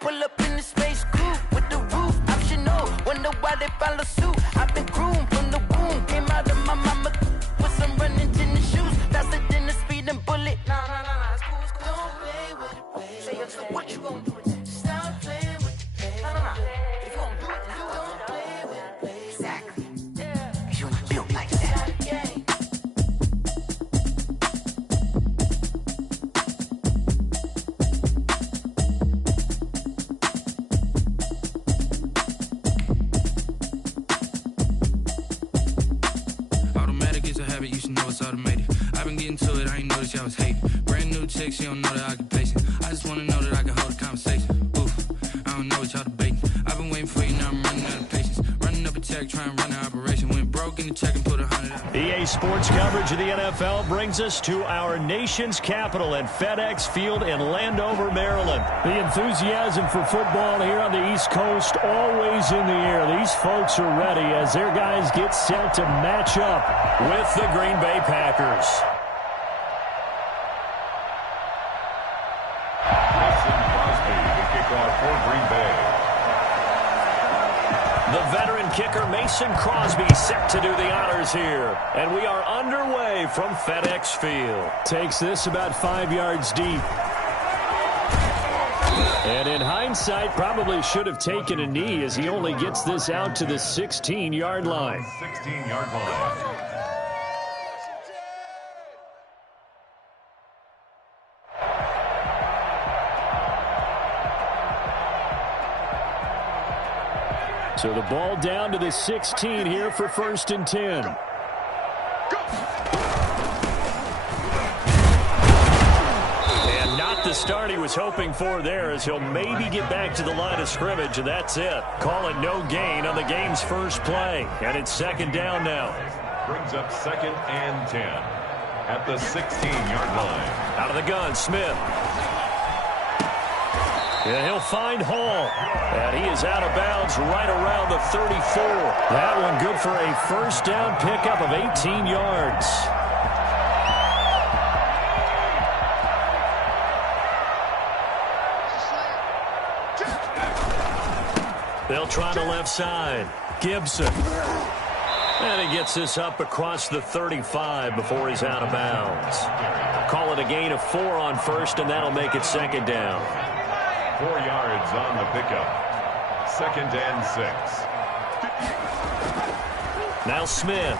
Pull up in the space coupe with the roof optional. Wonder why they follow suit. I've been groomed from the womb. Came out of my mama with some running tennis shoes. Faster than the speeding bullet. Nah, it's cool, it's cool. Don't play with it, baby. Say so what you gonna do with it? Stop playing with it, baby. Nah. If you gonna do it, then do it. Don't play with it, baby. Exactly. Yeah. You ain't built like that. You should know it's automated. I've been getting to it, I ain't noticed y'all was hating. Brand new chick, she don't know the occupation. I just wanna know that I can hold a conversation. Oof, I don't know what y'all debating. I've been waiting for you, now I'm running out of patience. Running up a check, trying to run an operation. Went broke in the check and put 100 out. EA Sports coverage of the NFL brings us to our nation's capital at FedEx Field in Landover, Maryland. The enthusiasm for football here on the East Coast always in the air. These folks are ready as their guys get set to match up with the Green Bay Packers. The veteran kicker Mason Crosby set to do the honors here. And we are underway from FedEx Field. Takes this about 5 yards deep. And in hindsight, probably should have taken a knee as he only gets this out to the 16-yard line. 16-yard line. So the ball down to the 16 here for 1st and 10. And not the start he was hoping for there as he'll maybe get back to the line of scrimmage, and that's it. Call it no gain on the game's first play. And it's 2nd down now. Brings up 2nd and 10 at the 16-yard line. Out of the gun, Smith. And he'll find Hall. And he is out of bounds right around the 34. That one good for a 1st down pickup of 18 yards. They'll try the left side. Gibson. And he gets this up across the 35 before he's out of bounds. Call it a gain of 4 on 1st, and that'll make it 2nd down. 4 yards on the pickup. 2nd and 6. Now Smith.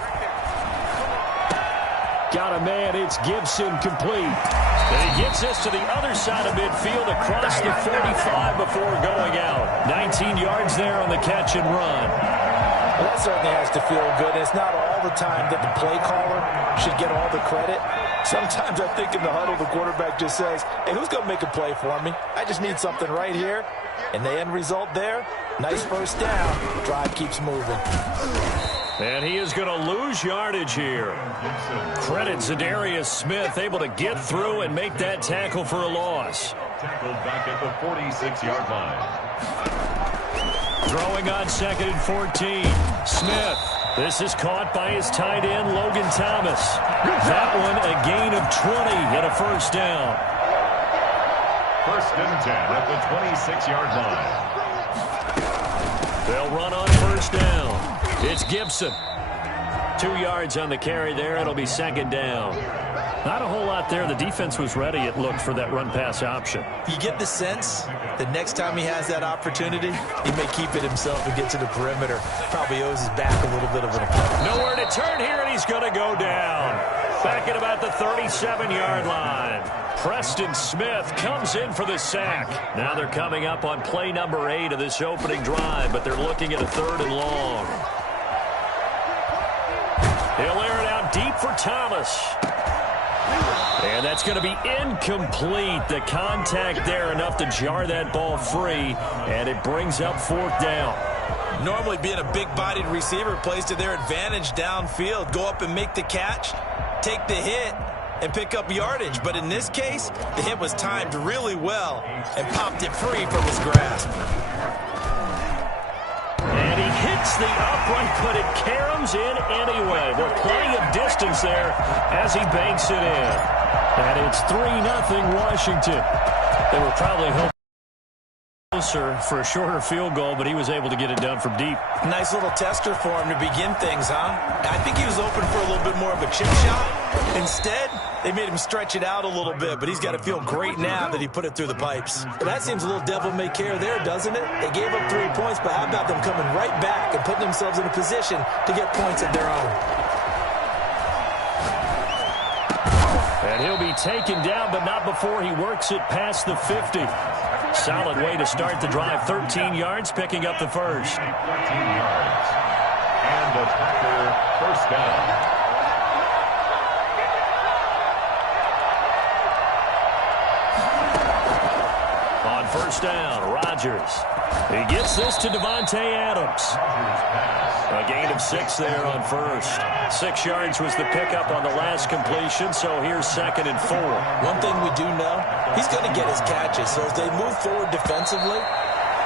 Got a man. It's Gibson complete. And he gets this to the other side of midfield across the 45 before going out. 19 yards there on the catch and run. Well, that certainly has to feel good. It's not all the time that the play caller should get all the credit. Sometimes I think in the huddle, the quarterback just says, hey, who's going to make a play for me? I just need something right here. And the end result there, nice 1st down. Drive keeps moving. And he is going to lose yardage here. Credit Zadarius Smith, able to get through and make that tackle for a loss. Tackled back at the 46-yard line. Throwing on 2nd and 14. Smith. This is caught by his tight end, Logan Thomas. That one a gain of 20 and a 1st down. 1st and 10 at the 26-yard line. They'll run on 1st down. It's Gibson. 2 yards on the carry there. It'll be 2nd down. Not a whole lot there. The defense was ready, it looked, for that run-pass option. You get the sense that next time he has that opportunity, he may keep it himself and get to the perimeter. Probably owes his back a little bit of an approach. Nowhere to turn here, and he's going to go down. Back at about the 37-yard line. Preston Smith comes in for the sack. Now they're coming up on play number 8 of this opening drive, but they're looking at a 3rd and long. He'll air it out deep for Thomas. And that's going to be incomplete. The contact there enough to jar that ball free, and it brings up 4th down. Normally being a big-bodied receiver plays to their advantage downfield. Go up and make the catch, take the hit, and pick up yardage. But in this case, the hit was timed really well and popped it free from his grasp. And he hits the upright, but it caroms in anyway. With plenty of distance there as he banks it in. And it's 3-0 Washington. They were probably hoping closer for a shorter field goal, but he was able to get it done from deep. Nice little tester for him to begin things, huh? I think he was open for a little bit more of a chip shot. Instead, they made him stretch it out a little bit, but he's got to feel great now that he put it through the pipes. But that seems a little devil-may-care there, doesn't it? They gave up 3 points, but how about them coming right back and putting themselves in a position to get points of their own? And he'll be taken down, but not before he works it past the 50. Solid way to start the drive. 13 yards, picking up the first. 13 yards. And the Packer first down. On first down, Rodgers. He gets this to Devontae Adams. A gain of 6 there on first. 6 yards was the pickup on the last completion, so here's 2nd and 4. One thing we do know, he's going to get his catches. So as they move forward defensively,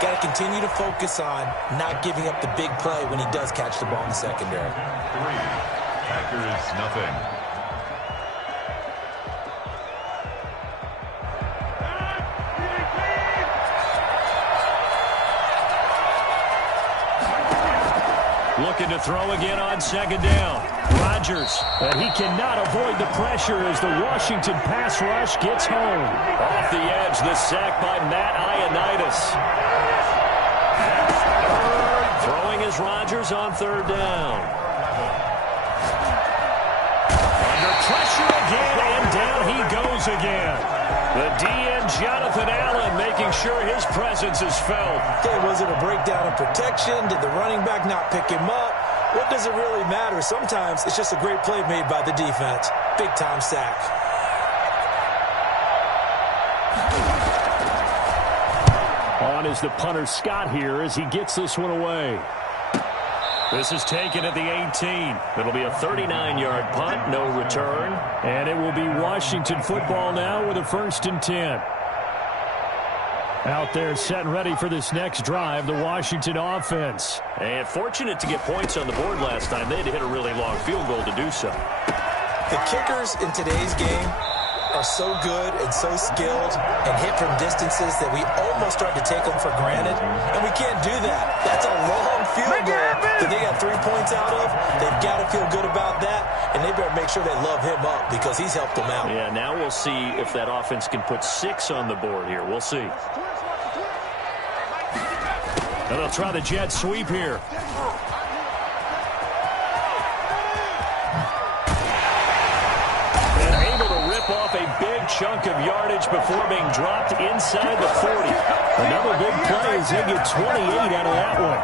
got to continue to focus on not giving up the big play when he does catch the ball in the secondary. 3. Packers nothing. Looking to throw again on 2nd down. Rodgers, and he cannot avoid the pressure as the Washington pass rush gets home. Off the edge, the sack by Matt Ioannidis. Throwing is Rodgers on 3rd down. Under pressure again, and down he goes again. The DN, Jonathan Allen, making sure his presence is felt. Okay, was it a breakdown of protection? Did the running back not pick him up? What does it really matter? Sometimes it's just a great play made by the defense. Big-time sack. On is the punter Scott here as he gets this one away. This is taken at the 18. It'll be a 39-yard punt, no return. And it will be Washington football now with a 1st and 10. Out there set and ready for this next drive, the Washington offense. And fortunate to get points on the board last time. They had to hit a really long field goal to do so. The kickers in today's game are so good and so skilled and hit from distances that we almost start to take them for granted. And we can't do that. That's a long field goal that they got 3 points out of. They've got to feel good about that, and they better make sure they love him up because he's helped them out. Yeah, now we'll see if that offense can put 6 on the board here. We'll see. And they'll try the jet sweep here. Off a big chunk of yardage before being dropped inside the 40. Another big play as they get 28 out of that one.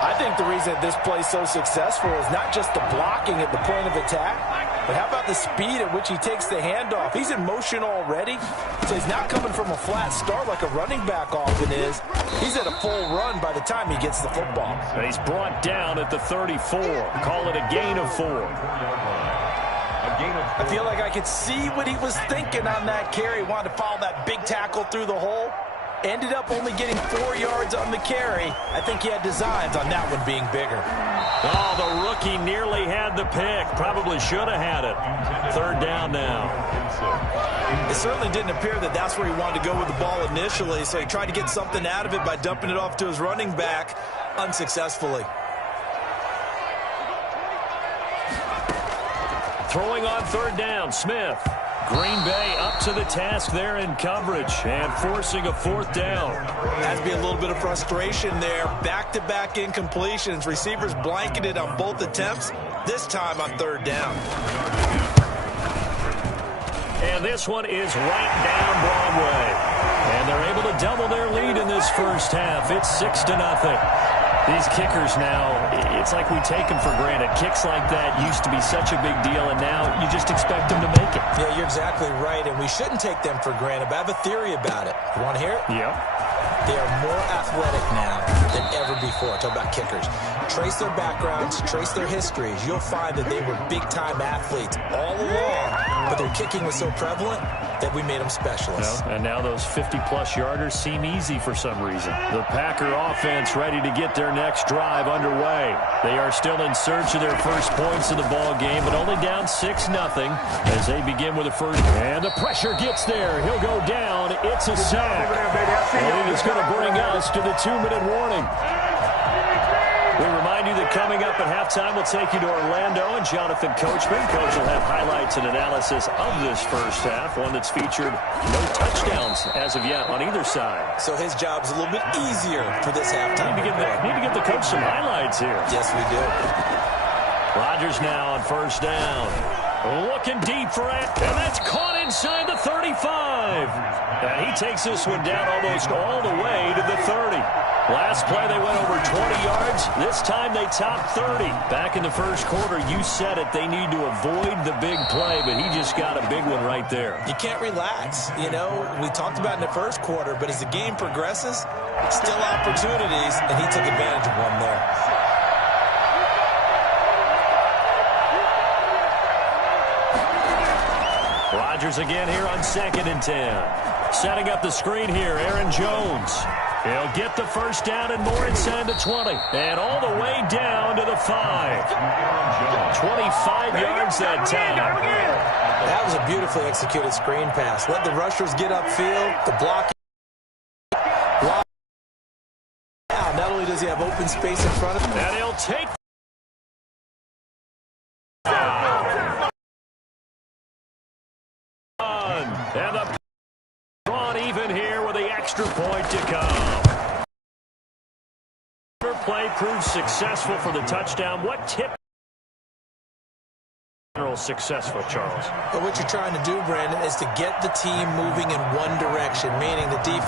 I think the reason this play is so successful is not just the blocking at the point of attack, but how about the speed at which he takes the handoff? He's in motion already, so he's not coming from a flat start like a running back often is. He's at a full run by the time he gets the football. And he's brought down at the 34. Call it a gain of 4. I feel like I could see what he was thinking on that carry. Wanted to follow that big tackle through the hole. Ended up only getting 4 yards on the carry. I think he had designs on that one being bigger. Oh, the rookie nearly had the pick. Probably should have had it. 3rd down now. It certainly didn't appear that that's where he wanted to go with the ball initially, so he tried to get something out of it by dumping it off to his running back unsuccessfully. Throwing on 3rd down, Smith. Green Bay up to the task there in coverage and forcing a 4th down. Has to be a little bit of frustration there. Back-to-back incompletions. Receivers blanketed on both attempts, this time on 3rd down. And this one is right down Broadway. And they're able to double their lead in this first half. It's 6-0. These kickers now, it's like we take them for granted. Kicks like that used to be such a big deal, and now you just expect them to make it. Yeah, you're exactly right, and we shouldn't take them for granted, but I have a theory about it. You want to hear it? Yep. They are more athletic now than ever before. Talk about kickers. Trace their backgrounds, trace their histories. You'll find that they were big-time athletes all along, but their kicking was so prevalent, that we made them specialists. Well, and now those 50-plus yarders seem easy for some reason. The Packer offense ready to get their next drive underway. They are still in search of their first points in the ball game, but only down 6-0 as they begin with the first. And the pressure gets there. He'll go down. It's a sack. And it is going to bring us to the 2-minute warning. We remind you that coming up at halftime, we'll take you to Orlando and Jonathan Coachman. Coach will have highlights and analysis of this first half, one that's featured no touchdowns as of yet on either side. So his job's a little bit easier for this halftime. Need to give the coach some highlights here. Yes, we do. Rodgers now on first down. Looking deep for it, and that's caught inside the 35. And he takes this one down almost all the way to the 30. Last play, they went over 20 yards. This time, they topped 30. Back in the first quarter, you said it. They need to avoid the big play, but he just got a big one right there. You can't relax. You know, we talked about in the first quarter, but as the game progresses, still opportunities, and he took advantage of one there. Rodgers again here on 2nd and 10. Setting up the screen here, Aaron Jones. He'll get the first down and more inside the 20. And all the way down to the 5. 25 yards that time. That was a beautifully executed screen pass. Let the rushers get upfield. The block. Now, not only does he have open space in front of him. And he'll take. And the drawn even here with the extra point to come. Play proved successful for the touchdown. What tip? Successful, Charles. But what you're trying to do, Brandon, is to get the team moving in one direction, meaning the defense